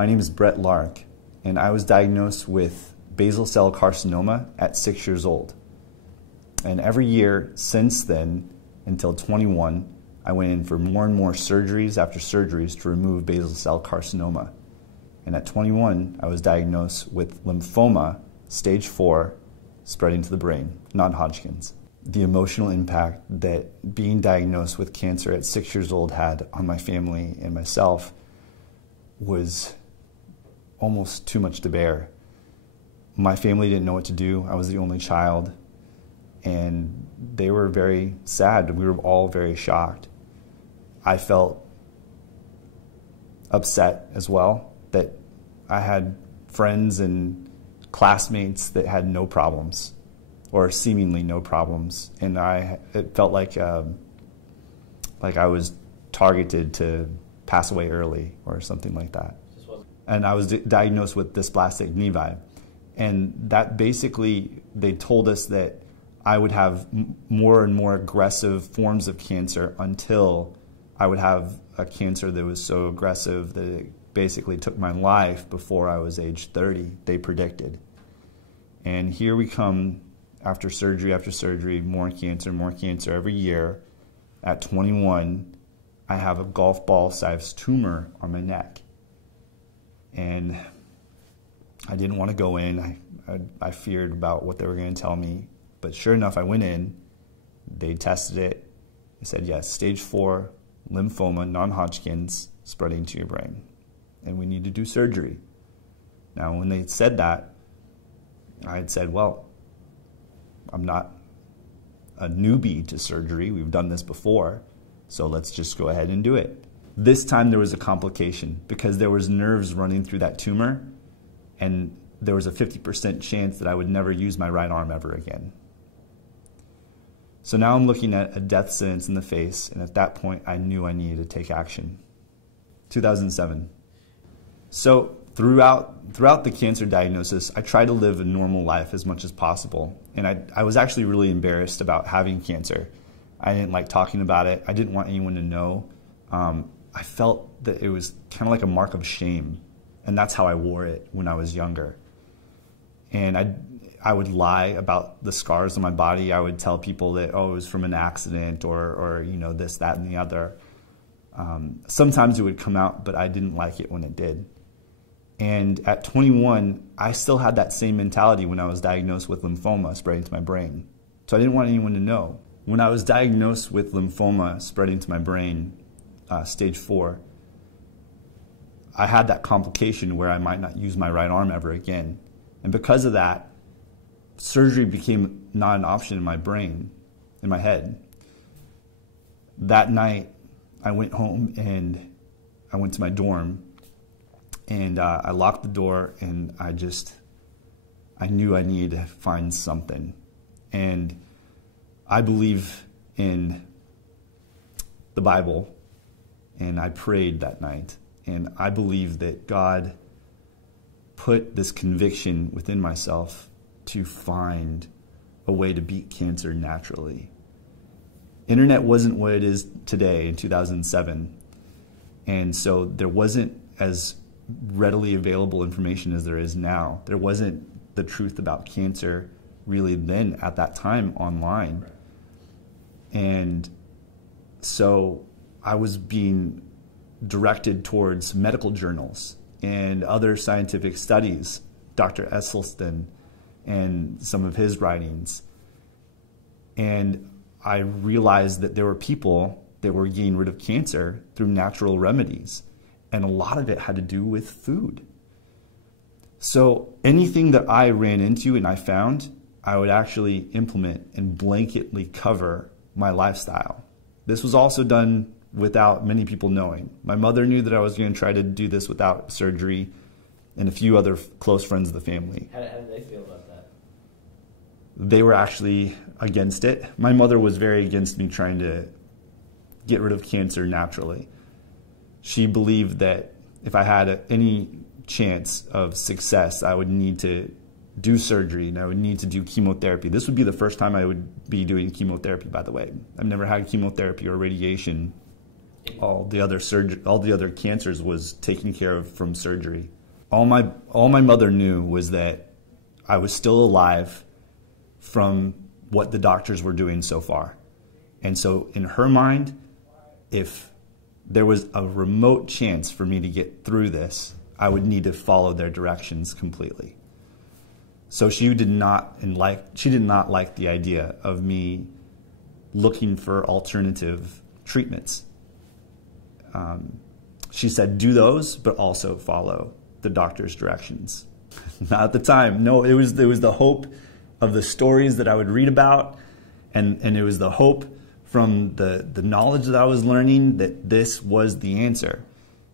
My name is Brett Lark, and I was diagnosed with basal cell carcinoma at 6 years old. And every year since then, until 21, I went in for more and more surgeries after surgeries to remove basal cell carcinoma. And at 21, I was diagnosed with lymphoma, stage 4, spreading to the brain, non-Hodgkins. The emotional impact that being diagnosed with cancer at 6 years old had on my family and myself was almost too much to bear. My family didn't know what to do. I was the only child, and they were very sad. We were all very shocked. I felt upset as well that I had friends and classmates that had no problems, or seemingly no problems, and it felt like I was targeted to pass away early or something like that. And I was diagnosed with Dysplastic Nevi, and that basically, they told us that I would have more and more aggressive forms of cancer until I would have a cancer that was so aggressive that it basically took my life before I was age 30, they predicted. And here we come, after surgery, more cancer every year. At 21, I have a golf ball-sized tumor on my neck. And I didn't want to go in. I feared about what they were going to tell me. But sure enough, I went in. They tested it. They said, yes, stage 4, lymphoma, non-Hodgkins, spreading to your brain. And we need to do surgery. Now, when they said that, I had said, well, I'm not a newbie to surgery. We've done this before, so let's just go ahead and do it. This time there was a complication because there was nerves running through that tumor, and there was a 50% chance that I would never use my right arm ever again. So now I'm looking at a death sentence in the face, and at that point I knew I needed to take action. 2007. So throughout the cancer diagnosis, I tried to live a normal life as much as possible. And I was actually really embarrassed about having cancer. I didn't like talking about it. I didn't want anyone to know. I felt that it was kind of like a mark of shame. And that's how I wore it when I was younger. And I would lie about the scars on my body. I would tell people that, oh, it was from an accident or you know, this, that, and the other. Sometimes it would come out, but I didn't like it when it did. And at 21, I still had that same mentality when I was diagnosed with lymphoma spreading to my brain. So I didn't want anyone to know. When I was diagnosed with lymphoma spreading to my brain, stage 4, I had that complication where I might not use my right arm ever again. And because of that, surgery became not an option in my brain, in my head. That night, I went home and I went to my dorm. And I locked the door, and I knew I needed to find something. And I believe in the Bible, and I prayed that night. And I believe that God put this conviction within myself to find a way to beat cancer naturally. Internet wasn't what it is today in 2007. And so there wasn't as readily available information as there is now. There wasn't the truth about cancer really then at that time online. And so I was being directed towards medical journals and other scientific studies, Dr. Esselstyn and some of his writings. And I realized that there were people that were getting rid of cancer through natural remedies. And a lot of it had to do with food. So anything that I ran into and I found, I would actually implement and blanketly cover my lifestyle. This was also done without many people knowing. My mother knew that I was going to try to do this without surgery, and a few other close friends of the family. How did they feel about that? They were actually against it. My mother was very against me trying to get rid of cancer naturally. She believed that if I had any chance of success, I would need to do surgery and I would need to do chemotherapy. This would be the first time I would be doing chemotherapy, by the way. I've never had chemotherapy or radiation all the other cancers was taken care of from surgery. All my mother knew was that I was still alive from what the doctors were doing so far. And so in her mind, if there was a remote chance for me to get through this, I would need to follow their directions completely. So she did not like the idea of me looking for alternative treatments. She said, do those, but also follow the doctor's directions. Not at the time. No, it was the hope of the stories that I would read about, and it was the hope from the knowledge that I was learning that this was the answer.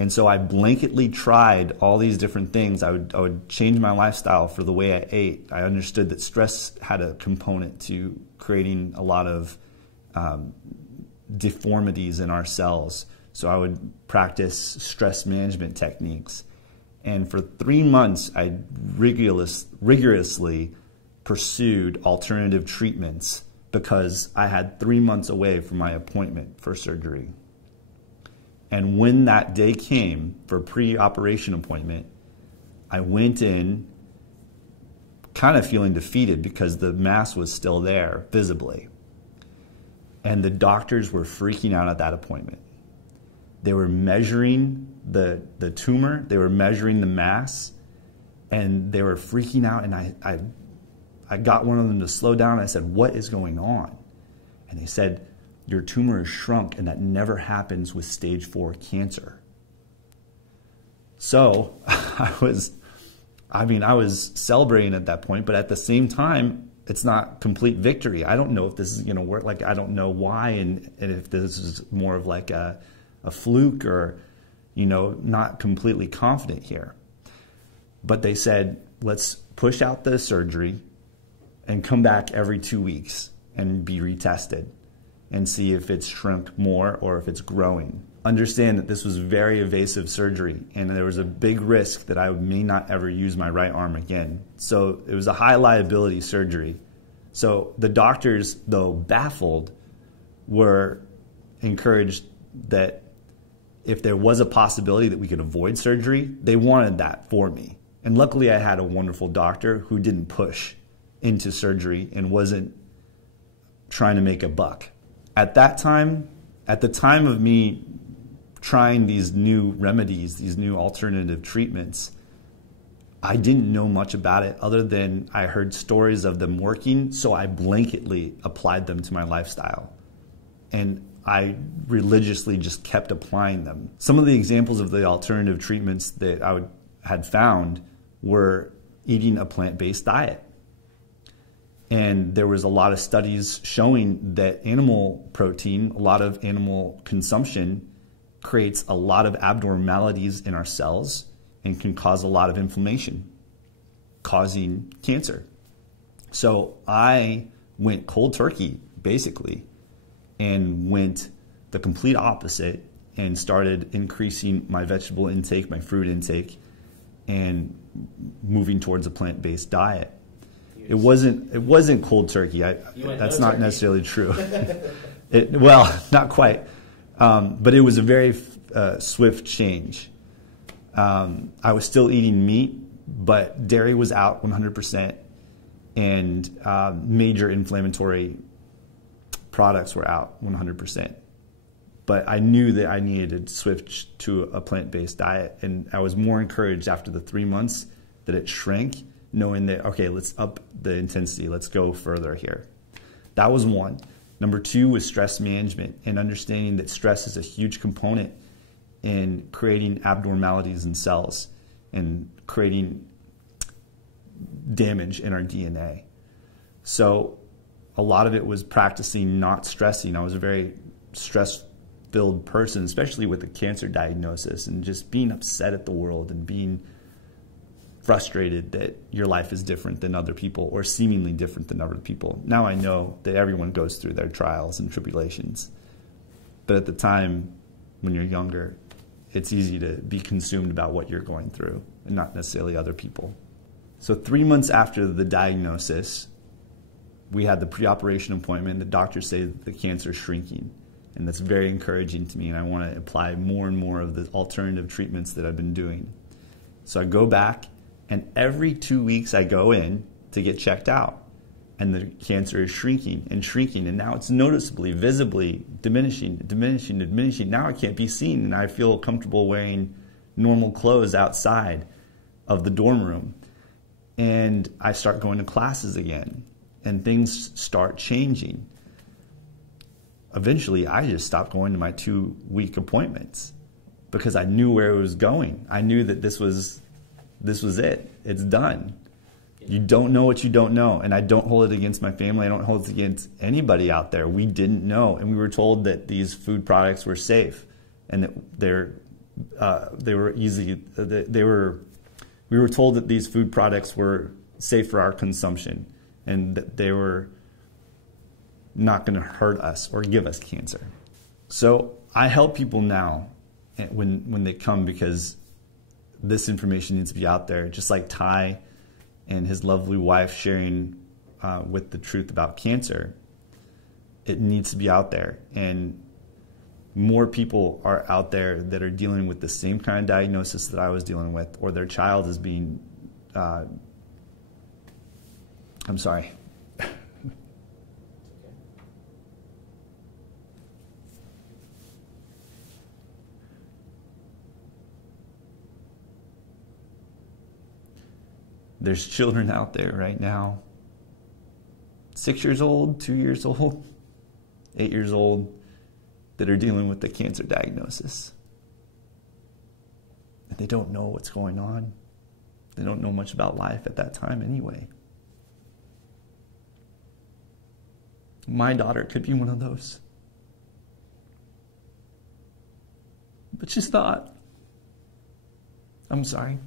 And so I blanketly tried all these different things. I would change my lifestyle for the way I ate. I understood that stress had a component to creating a lot of deformities in our cells. So I would practice stress management techniques. And for 3 months, I rigorously pursued alternative treatments because I had 3 months away from my appointment for surgery. And when that day came for pre-operation appointment, I went in kind of feeling defeated because the mass was still there visibly. And the doctors were freaking out at that appointment. They were measuring the tumor, they were measuring the mass, and they were freaking out. And I got one of them to slow down. I said, what is going on? And they said, your tumor is shrunk, and that never happens with stage 4 cancer. So I was celebrating at that point, but at the same time, it's not complete victory. I don't know if this is going to work. Like, I don't know why, and if this is more of like a fluke or, not completely confident here. But they said, let's push out the surgery and come back every 2 weeks and be retested and see if it's shrunk more or if it's growing. Understand that this was very invasive surgery, and there was a big risk that I may not ever use my right arm again. So it was a high liability surgery. So the doctors, though baffled, were encouraged that if there was a possibility that we could avoid surgery, they wanted that for me. And luckily I had a wonderful doctor who didn't push into surgery and wasn't trying to make a buck. At that time, at the time of me trying these new remedies, these new alternative treatments, I didn't know much about it other than I heard stories of them working, so I blanketly applied them to my lifestyle. And I religiously just kept applying them. Some of the examples of the alternative treatments that I had found were eating a plant-based diet. And there was a lot of studies showing that animal protein, a lot of animal consumption, creates a lot of abnormalities in our cells and can cause a lot of inflammation, causing cancer. So I went cold turkey, basically, and went the complete opposite and started increasing my vegetable intake, my fruit intake, and moving towards a plant-based diet. It wasn't cold turkey. That's not necessarily true. Well, not quite. But it was a very swift change. I was still eating meat, but dairy was out 100%, and major inflammatory products were out 100%. But I knew that I needed to switch to a plant-based diet, and I was more encouraged after the 3 months that it shrank, knowing that, okay, let's up the intensity, let's go further here. That was one. Number 2 was stress management and understanding that stress is a huge component in creating abnormalities in cells and creating damage in our DNA. So a lot of it was practicing not stressing. I was a very stress-filled person, especially with the cancer diagnosis, and just being upset at the world and being frustrated that your life is different than other people or seemingly different than other people. Now I know that everyone goes through their trials and tribulations. But at the time, when you're younger, it's easy to be consumed about what you're going through and not necessarily other people. So 3 months after the diagnosis, we had the pre-operation appointment. The doctors say that the cancer is shrinking. And that's very encouraging to me, and I want to apply more and more of the alternative treatments that I've been doing. So I go back, and every 2 weeks I go in to get checked out. And the cancer is shrinking and shrinking, and now it's noticeably, visibly diminishing, diminishing, diminishing. Now it can't be seen, and I feel comfortable wearing normal clothes outside of the dorm room. And I start going to classes again, and things start changing. Eventually, I just stopped going to my 2-week appointments because I knew where it was going. I knew that this was it. It's done. You don't know what you don't know, and I don't hold it against my family. I don't hold it against anybody out there. We didn't know, and we were told that these food products were safe, and that we were told that these food products were safe for our consumption, and that they were not going to hurt us or give us cancer. So I help people now when they come, because this information needs to be out there, just like Ty and his lovely wife sharing with the truth about cancer. It needs to be out there, and more people are out there that are dealing with the same kind of diagnosis that I was dealing with, or their child is being, I'm sorry. There's children out there right now, 6 years old, 2 years old, 8 years old, that are dealing with the cancer diagnosis. And they don't know what's going on. They don't know much about life at that time anyway. My daughter could be one of those. But she's not. I'm sorry.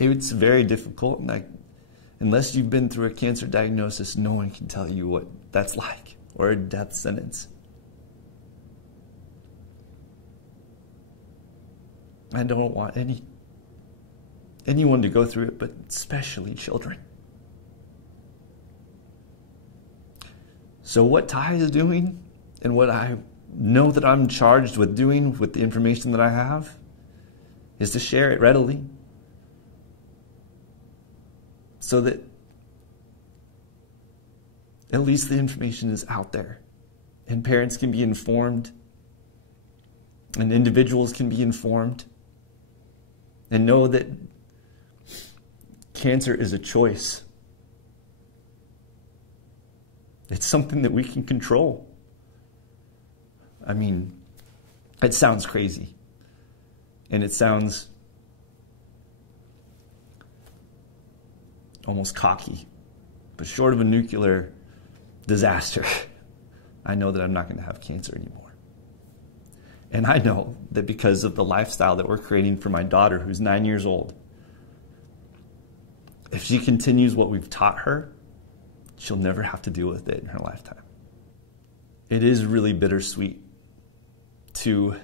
It's very difficult. Unless you've been through a cancer diagnosis, no one can tell you what that's like, or a death sentence. I don't want anyone to go through it, but especially children. So what Ty is doing, and what I know that I'm charged with doing with the information that I have, is to share it readily, so that at least the information is out there, and parents can be informed, and individuals can be informed, and know that cancer is a choice. It's something that we can control. I mean, it sounds crazy, and it sounds almost cocky, but short of a nuclear disaster, I know that I'm not going to have cancer anymore. And I know that because of the lifestyle that we're creating for my daughter, who's 9 years old, if she continues what we've taught her, she'll never have to deal with it in her lifetime. It is really bittersweet to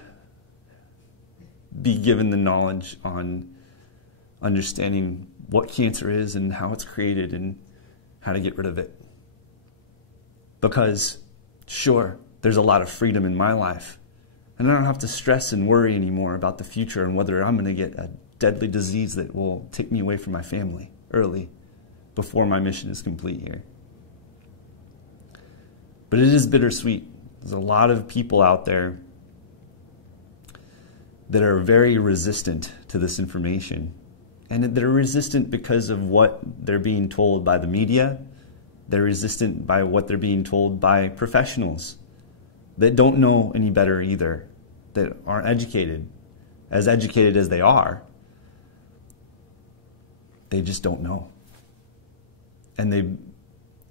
be given the knowledge on understanding what cancer is and how it's created and how to get rid of it. Because, sure, there's a lot of freedom in my life, and I don't have to stress and worry anymore about the future and whether I'm going to get a deadly disease that will take me away from my family early, before my mission is complete here. But it is bittersweet. There's a lot of people out there that are very resistant to this information. And they're resistant because of what they're being told by the media. They're resistant by what they're being told by professionals that don't know any better either, that aren't educated as they are. They just don't know. And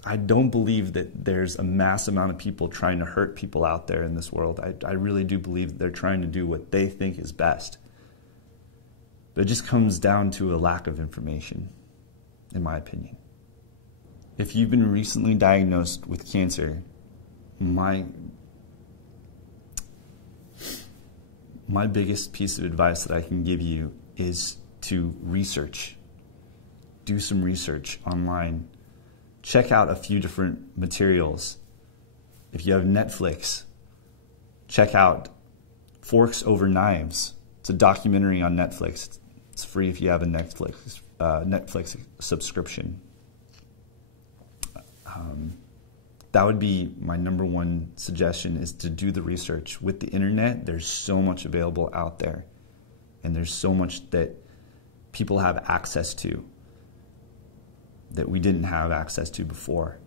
I don't believe that there's a mass amount of people trying to hurt people out there in this world. I really do believe that they're trying to do what they think is best. But it just comes down to a lack of information, in my opinion. If you've been recently diagnosed with cancer, my biggest piece of advice that I can give you is to research. Do some research online. check out a few different materials. If you have Netflix, check out Forks Over Knives. It's a documentary on Netflix. It's free if you have a Netflix subscription. That would be my number one suggestion, is to do the research. With the internet, there's so much available out there. And there's so much that people have access to that we didn't have access to before.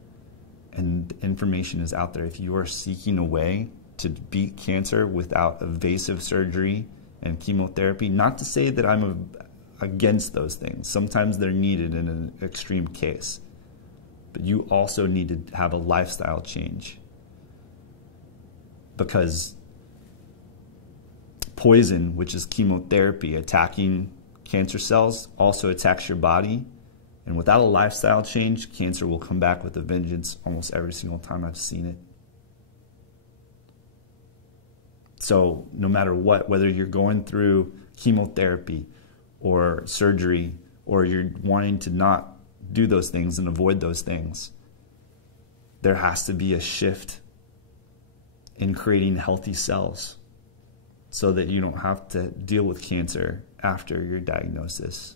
And information is out there. If you are seeking a way to beat cancer without invasive surgery and chemotherapy, not to say that I'm against those things. Sometimes they're needed in an extreme case. But you also need to have a lifestyle change, because poison, which is chemotherapy attacking cancer cells, also attacks your body. And without a lifestyle change, cancer will come back with a vengeance almost every single time I've seen it. So no matter what, whether you're going through chemotherapy or surgery, or you're wanting to not do those things and avoid those things, there has to be a shift in creating healthy cells so that you don't have to deal with cancer after your diagnosis.